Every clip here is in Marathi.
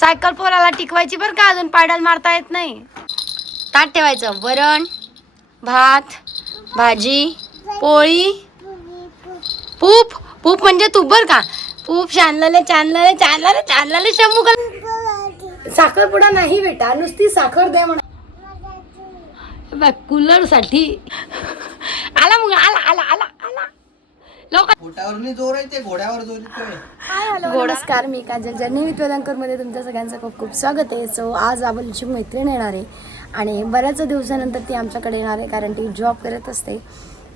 सायकल पोराला टिकवायची बरं का अजून? पायडल मारता येत नाही. ताट ठेवायचं. वरण भात भाजी पोळी. पूप. पूप म्हणजे तूप बर का? पूप शानलेले चांदलेले चांदलेले चांदलेले शंभू साखरपुडा नाही बेटा. नुसती साखर दे म्हणा. कूलरसाठी. आला मग आला आला आला. जोर आहे ते घोड्यावर जोर नमस्कार मी काजल जर्नी विथ वेदांकरमध्ये तुमच्या सगळ्यांचं खूप खूप स्वागत आहे. सो आज आबलची मैत्रीण येणार आहे. आणि बऱ्याच दिवसानंतर ती आमच्याकडे येणार आहे कारण ती जॉब करत असते.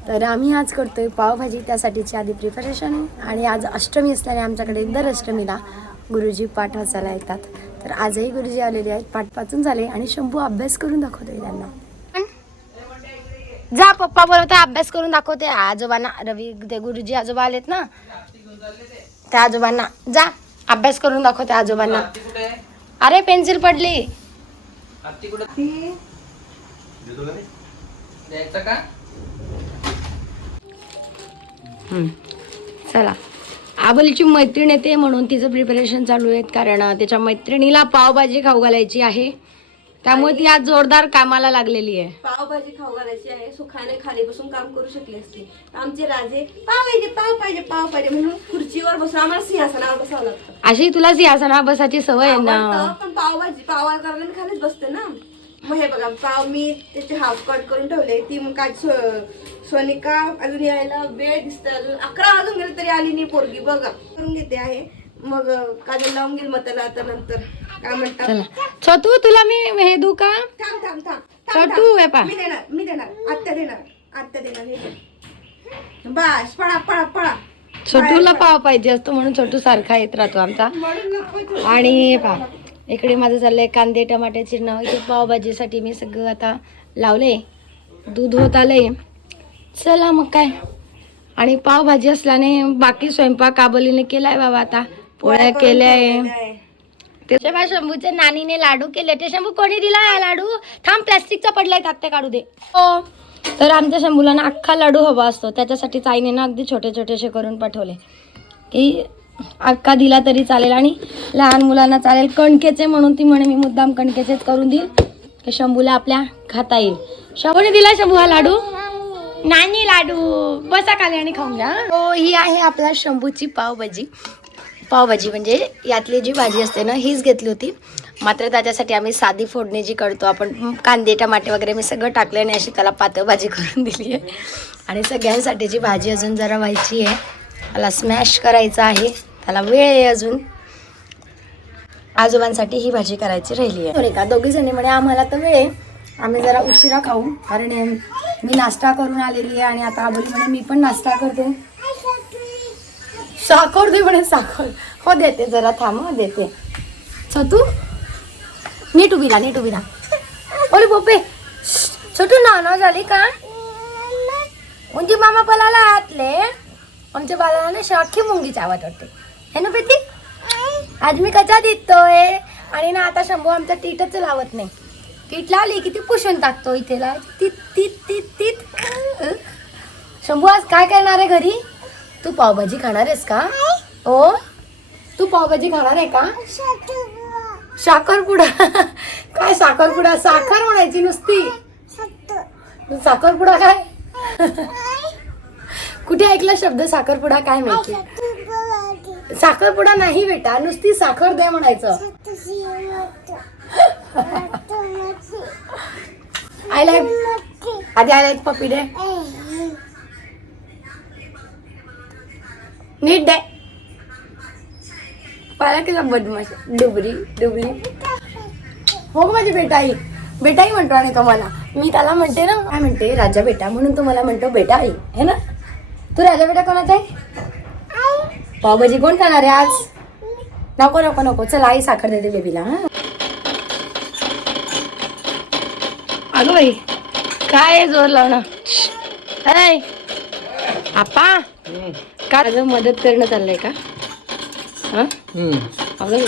तर आम्ही आज करतोय पावभाजी त्यासाठीची आधी प्रिपरेशन आणि आज अष्टमी असल्याने आमच्याकडे दर अष्टमीला गुरुजी पाठ वाचायला येतात. तर आजही गुरुजी आलेले आहेत. पाठ वाचून झाले आणि शंभू अभ्यास करून दाखवतोय त्यांना. जा पप्पा बोलवते अभ्यास करून दाखवते. आजोबांना रवी ते गुरुजी आजोबा आलेत ना? त्या आजोबांना. जा अभ्यास करून दाखवते आजोबांना. अरे पेन्सिल पडली. चला. आबलीची मैत्रीण येते म्हणून तिचं प्रिपरेशन चालू आहे कारण त्याच्या मैत्रिणीला पावभाजी खाऊ घालायची आहे. त्यामुळे ती आज जोरदार कामाला लागलेली आहे. पावभाजी खाऊ घालायची आहे. सुखाने खाली बसून काम करू शकले असते. आमचे राजे पाव पाहिजे पाव पाहिजे पाव पाहिजे म्हणून खुर्चीवर बसून आम्हाला सिंहासनावर बसावं लागतं. अशी तुला सिंहासना बसाची सवय आहे ना? आवडतं, पण पावभाजी पाव करायला मी खालीच बसते ना. मग हे बघा पाव मी त्याचे हाफ कट करून ठेवले. ती मग काय सो- सोनिका अजून यायला वेळ दिसत अजून. अकरा वाजून गेले तरी आली नाही पोरगी. बघा करून घेते आहे. मग काजल लावून घेईल मग त्याला आता नंतर. काय म्हणतात चला. छोटू तुला मी हे देऊ का? थांब थांब थांब. छोटू हे पा. मी देणार मी देणार. आत्ता देणार आत्ता देणार हे. घे. बस पळा पळा पळा. छोटूला पाव पाहिजे असतो म्हणून छोटू सारखा येत राहतो आमचा. आणि हे पहा इकडे माझं चाललंय कांदे टमाटे चिरणं इथे पावभाजीसाठी मी सगळं आता लावले दूध होत आलंय. चला मग काय. आणि पावभाजी असल्याने बाकी स्वयंपाक आबोलीने केलाय बाबा आता. पोळ्या केल्याय त्याच्या शंभूच्या नानीने लाडू केले ते शंभू कोणी दिला लाडू? थांब प्लॅस्टिकचा पडलाय ते काढू दे. हो. तर आमच्या शंभूला ना अख्खा लाडू हवा असतो. त्याच्यासाठी ताईने ना अगदी छोटे छोटेसे करून पाठवले. की अख्खा दिला तरी चालेल आणि लहान मुलांना चालेल. कणकेचे म्हणून ती म्हणे मी मुद्दाम कणकेचेच करून देईल. की शंभूला आपल्या खाता येईल. शंभूने दिला शंभू हा लाडू? नानी लाडू. बसा खाली आणि खाऊन घ्या हो ही आहे आपल्या शंभूची पावभाजी. पावभाजी म्हणजे यातली जी भाजी असते ना हीच घेतली होती. मात्र त्याच्यासाठी आम्ही साधी फोडणी जी करतो आपण कांदे टमाटे वगैरे मी सगळं टाकलं आणि अशी त्याला पातळ भाजी करून दिली आहे. आणि सगळ्यांसाठीची भाजी अजून जरा व्हायची आहे त्याला स्मॅश करायचं आहे. त्याला वेळ आहे अजून. आजोबांसाठी ही भाजी करायची राहिली आहे. का दोघी जणी म्हणे आम्हाला तर वेळ आहे. आम्ही जरा उशिरा खाऊ. कारण मी नाश्ता करून आलेली आहे आणि आता आबोली म्हणे मी पण नाश्ता करते. साखर दे म्हणे साखर. हो देते जरा थांब हो देते. छोटू नीट उभी राहा नीट उभी राहा. ओले बोपे छोटू नाना झाली का? म्हणजे मामा पलाला आतले. आमच्या बालाला ना शाखी मुंगीची आवाज वाटते. हे ना प्रीती? आज मी कचा देतोय आणि ना आता शंभू आमचा टीटच लावत नाही. टीट लावली की ती पुसून टाकतो इथे ला तीत तीत तीत. तीत शंभू आज काय करणार आहे घरी? तू पावभाजी खाणार आहेस का? ओ? तू पावभाजी खाणार आहे का? साखरपुडा काय साखरपुडा साखर म्हणायची नुसती. साखरपुडा काय? कुठे ऐकला शब्द साखरपुडा काय माहिती? साखरपुडा नाही बेटा नुसती साखर दे म्हणायचं. आय लाईक आधी आय लाईक पप्पी दे. नीट दे. पाहिला की बदमाश? डुबरी डुबरी. हो माझी बेटाई. बेटाई म्हणतो आणि तो मला. मी त्याला म्हणते ना काय म्हणते? राजा बेटा म्हणून तो मला म्हणतो बेटा आई है ना? तू राजा बेटा कोणाचा आहे? पावभाजी कोण खाणार आहे आज? नको नको नको. चल आई साखर देते बेबीला हा. अगं बाई काय जोर लावणं? अय आपा का मदत करणं चाललंय का? हा? अगं.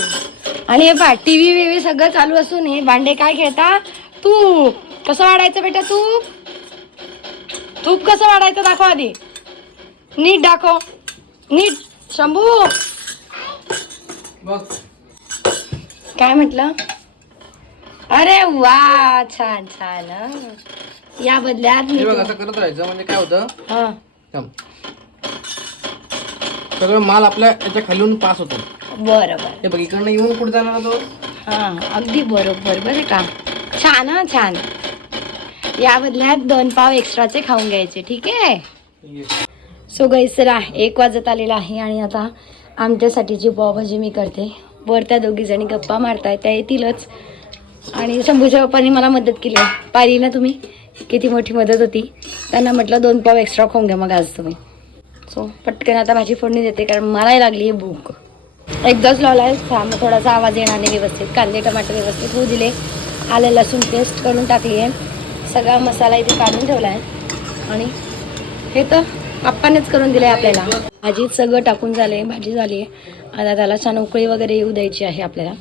आणि हे पा टी व्ही विवी सगळं चालू असून हे भांडे काय खेळता? तू कसं वाढायचं बेटा तूप? तूप कसं वाढायचं दाखव आधी. नीट दाखव. नीट. शंभू. काय म्हटलं? अरे वा छान छान. या बदल्यात मी बघ असं करत राहायचं म्हणजे काय होतं? हा. सगळं माल आपल्या याच्या खालून पास होतो. बरं बरं हे बघ इकडनं येऊन कुठे जाणार तो हा अगदी बरोबर बरं का? छान हा छान. या बदल्यात दोन पाव एक्स्ट्राचे खाऊन घ्यायचे ठीक आहे? सो गैसरा एक वाजत आलेला आहे आणि आता आमच्यासाठी जी पावभाजी मी करते वर त्या दोघी जणी गप्पा मारताय त्या येतीलच. आणि शंभूच्या पप्पाने मला मदत केली पाहिली ना तुम्ही? किती मोठी मदत होती. त्यांना म्हटलं दोन पाव एक्स्ट्रा खाऊन घ्या मग आज तुम्ही. सो पटकन आता भाजी फोडणी देते कारण मलाही लागली आहे भूक. एकदाच लावलाय थांब थोडासा आवाज येणार नाही व्यवस्थित. कांदे टमाटर व्यवस्थित होऊ दिले. आलं लसूण पेस्ट करून टाकली आहे. सगळा मसाला इथे काढून ठेवला आहे आणि हे तर आप्पानेच करून दिलं आहे आपल्याला. भाजीत सगळं टाकून झालं आहे भाजी झाली आहे. आता त्याला छान उकळी वगैरे येऊ द्यायची आहे आपल्याला.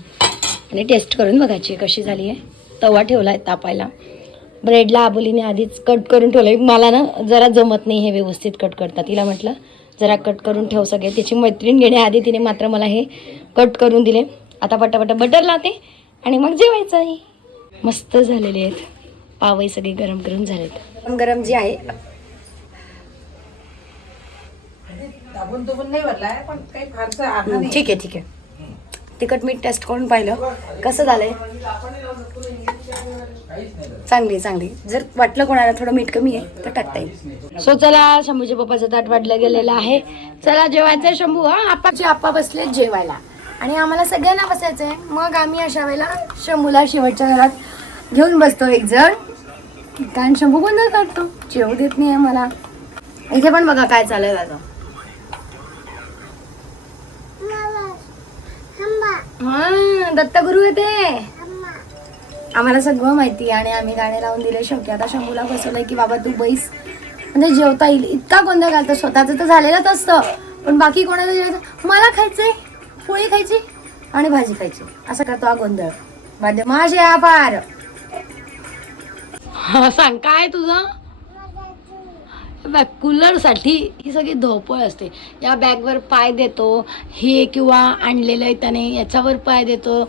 आणि टेस्ट करून बघायची कशी झाली आहे. तवा ठेवला आहे तापायला. ब्रेडला आबोलीने आधीच कट करून ठेवलं आहे मला ना जरा जमत नाही हे व्यवस्थित कट करता. तिला म्हटलं जरा कट करून ठेव सगळे. तिची मैत्रीण घेण्याआधी तिने मात्र मला हे कट करून दिले. आता पटापटा बटर लावते आणि मग जेवायचं आहे. मस्त झालेले आहेत. पावही सगळे गरम करून झालेत. गरम गरम जे आहे. दाबून दुबून नाही भरलाय पण काही फारसं अर्धा हं, ठीक आहे ठीक आहे. तिखट मीठ टेस्ट करून पाहिलं. कसं झालंय? चांगली चांगली. जर वाटलं कोणाला थोडं मीठ कमी आहे तर टाकता येईल. सो चला शंभूच्या पप्पाचं ताट वाटलं गेलेलं आहे. चला जेवायचं शंभू हा? आपाचे आप्पा बसले जेवायला. आणि आम्हाला सगळ्यांना बसायचंय. मग आम्ही अशा वेळेला शंभूला शेवटच्या घरात घेऊन बसतो एक जण. कारण शंभू गोंधळ काढतो जेवू देत नाही मला इथे पण बघा काय चाललंय दादा. हा दत्तगुरु येते. आम्हाला सगळं माहिती आणि आम्ही गाणे लावून दिले शेवटी. आता शंभूला बसवलंय की बाबा तू बैस. म्हणजे जेवता येईल. इतका गोंधळ घालतो. स्वतःचं तर झालेलंच असतं. पण बाकी कोणाला जेवायचं? मला खायचंय. पोळी खायची? आणि भाजी खायची. असं करतो हा गोंधळ. माझे माझे आभार. सांग काय तुझं? बॅग कूलरसाठी ही सगळी धोपळ असते. या बॅगवर पाय देतो. हे किंवा आणलेलं आहे त्याने याच्यावर पाय देतो.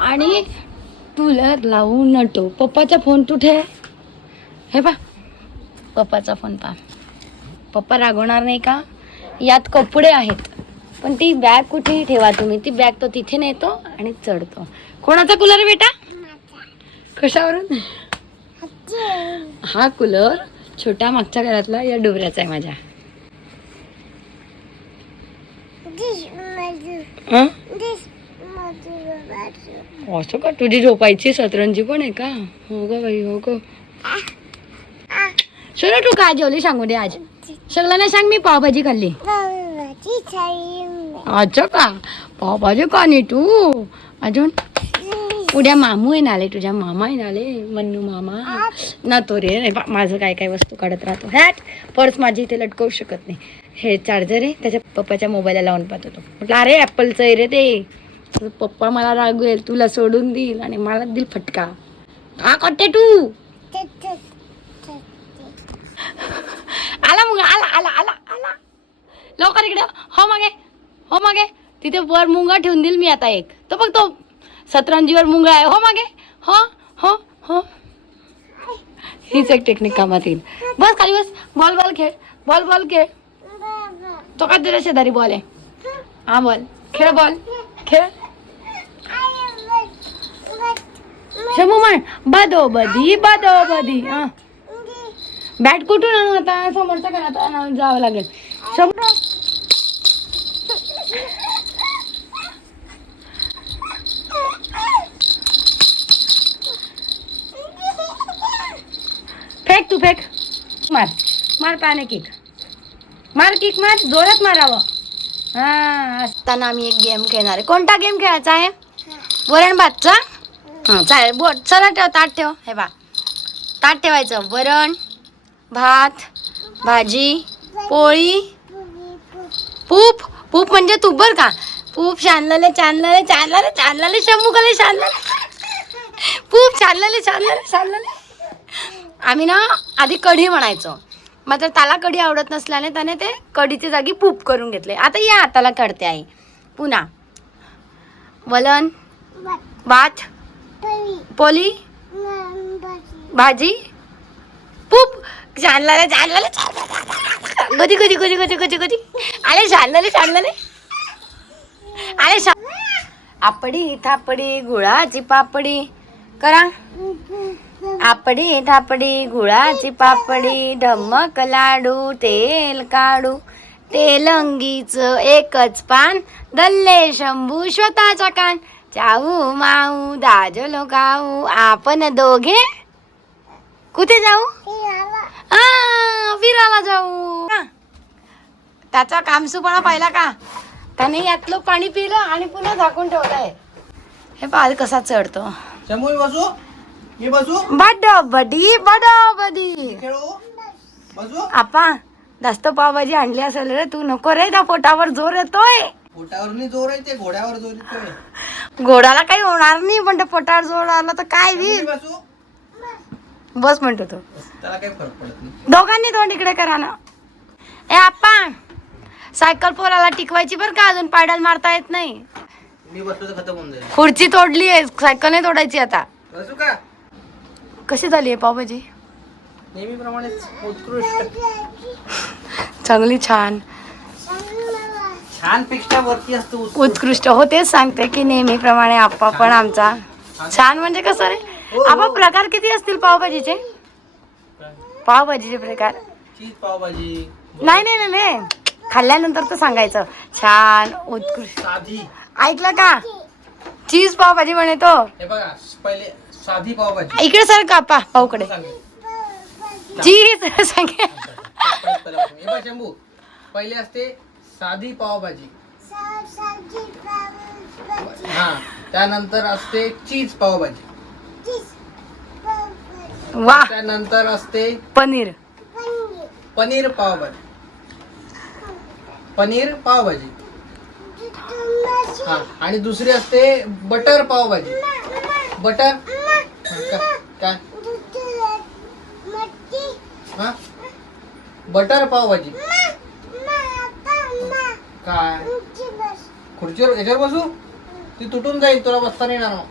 आणि कूलर लावून नटो. पप्पाचा फोन तू ठे हे पा पप्पाचा फोन पा पप्पा रागवणार नाही का? यात कपडे आहेत. पण ती बॅग कुठेही ठेवा तुम्ही. ती बॅग तो तिथे नेतो आणि चढतो. कोणाचा कूलर आहे बेटा? कशावरून? हा कूलर छोट्या मागच्या घरातला या डोबऱ्याचा आहे माझ्या. हं? असं का? तुझी झोपायची सतरंजी पण आहे का? हो ग बाई हो ग. सोनू तू काय जेवली सांगू दे आज? सगळ्यांना सांग मी पावभाजी खाल्ली. अच्छा का? पावभाजी का नाही तू? अजून? उद्या मामू येणार आले तुझ्या मामा येणार आले मन्नू मामा. ना तो रे माझं काय काय वस्तू काढत राहतो. हॅट! पर्स माझी इथे लटकवू शकत नाही. हे चार्जर आहे त्याच्या पप्पाच्या मोबाईलला लावून पाहतो तो म्हटलं अरे ॲपलचं आहे रे ते. तुझं पप्पा मला रागवेल तुला सोडून देईल आणि मला देईल फटका. का करते तू. आला मग आला आला आला आला. लवकर इकडे हो मागे हो मागे. तिथे वर मुंगा ठेवून देईल मी आता एक. तो बघ तो सतरंजीवर मुंगा आहे. हो मागे हो हो हो. हीच एक टेक्निक कामात येईल. बस खाली बस. बॉल बॉल खेळ. बॉल बॉल खेळ. तो का तुझ्या शेजारी बॉल आहे? हा बॉल खेळ बॉल खेळ. शमू म्हण बदो बदी बदो बदी हा. बॅट कुठून आणू आता? समोरच्या घरात आणून जावं लागेल. शंभू फेक तू फेक. मार. मार पाने किक. मार किक मार. जोरात मारावं. हा. असताना आम्ही एक गेम खेळणार आहे. कोणता गेम खेळायचा आहे? वरण भातचा हां चालेल. बोट चला ठेव ताट ठेव. हे बा ताट ठेवायचं. वरण भात भाजी पोळी पूप. पूप म्हणजे तूप बर का? पूप शानलेले चांदलेले चांदलेले चांदलेले शंभूकले शानलेले पूप छानलेले छानलेले छानलेले आम्ही ना आधी कढी म्हणायचो. मात्र त्याला कढी आवडत नसल्याने त्याने ते कढीच्या जागी पूप करून घेतले. आता या हाताला कढते आई. पुन्हा. वलन भात पोली? भाजी. पूप. जाणलेले जाणलेले कधी कधी कधी कधी कधी कधी आले जाणलेले जाणलेले आले शा आपडी थापडी गुळाची पापडी. करा. आपडी थापडी गुळाची पापडी. धम्मक लाडू तेल काढू. तेलंगीच एकच पान. दल्ले शंभू स्वतःचा कान. चाऊ माऊ दाजलो गाऊ आपण दोघे? कुठे जाऊ? आ, फिरायला जाऊ. त्याचा कामसूपणा पाहिला का? त्याने यातलं पाणी पिलं आणि पुन्हा झाकून ठेवलंय. हे पाल कसा चढतो? बसू? मी बसू? बड बडी आपा जास्त पावभाजी आणली असेल रे तू नको रे त्या पोटावर जोर येतोय. पोटावर नाही जोर आहे ते घोड्यावर जोर येतोय घोडाला काही होणार नाही पण पोटावर जोर आला तर काय होईल? बसू. बस म्हणतो तो. त्याला काही फरक पडत नाही. दोघांनी तोंड इकडे करा ना. ए आप्पा सायकल पोराला टिकवायची बरं का? अजून पायडल मारता येत नाही. मी खुर्ची तोडली आहे सायकल नाही तोडायची आता. का? कशी झाली आहे पावभाजी? नेहमीप्रमाणेच उत्कृष्ट. चांगली छान. छानपेक्षा वरती असतो उत्कृष्ट. हो तेच सांगते की नेहमीप्रमाणे आप्पा पण आमचा. छान. म्हणजे कसं रे? हो, आप्पा हो. प्रकार किती असतील पावभाजीचे? पावभाजीचे प्रकार. चीज पावभाजी. नाही नाही नाही, नाही. खाल्ल्यानंतर तर सांगायचं. छान उत्कृष्ट. ऐकलं का? चीज पावभाजी म्हणे तो. बघा पहिले साधी पावभाजी. इकडे सर का आप्पा? पाऊकडे चीज सांगे. पहिले असते साधी पावभाजी. हा त्यानंतर असते चीज पावभाजी. वा. त्यानंतर असते पनीर. पनीर पावभाजी. पनीर पावभाजी. हा आणि दुसरी असते बटर पावभाजी. बटर? का- काय? हा? बटर पावभाजी. काय? खुर्चीवर याच्यावर बसू? ती तुटून जाईल तुला बसता नाही येणार मग.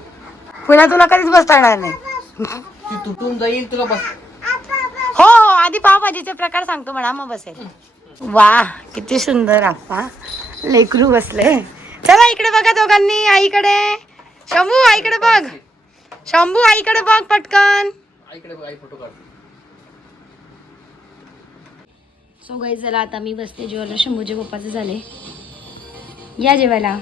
पुन्हा तुला कधीच बसता येणार नाही. ती तुटून जाईल तुला बस हो हो आधी पावभाजीचे प्रकार सांगतो म्हणा मग बसेल. वा किती सुंदर आप्पा. लेकरू बसले. चला इकडे बघा दोघांनी आईकडे. शंभू आईकडे बघ. शंभू आईकडे बघ पटकन. आईकडे बघ आई फोटो काढ सो गाई चला आता मी बसते जेवायला. शंभूचे पप्पाचे झाले. या जेवायला.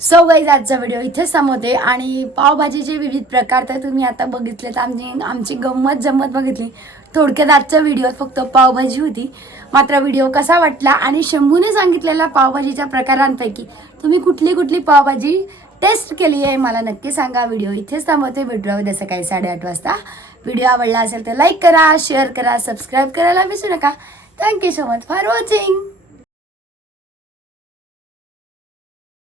सो गाईज आजचा व्हिडिओ इथेच थांबवते आणि पावभाजीचे विविध प्रकार तर तुम्ही आता बघितलेत. आमची आमची गंमत जम्मत बघितली. थोडक्यात आजच्या व्हिडिओत फक्त पावभाजी होती. मात्र व्हिडिओ कसा वाटला आणि शंभूने सांगितलेल्या पावभाजीच्या प्रकारांपैकी तुम्ही कुठली कुठली पावभाजी टेस्ट केली आहे मला नक्की सांगा. व्हिडिओ इथेच थांबवते. व्हिडिओ उद्या सकाळी साडेआठ वाजता. व्हिडिओ आवडला असेल तर लाईक करा शेअर करा सबस्क्राईब करायला विसरू नका. Thank you so much for watching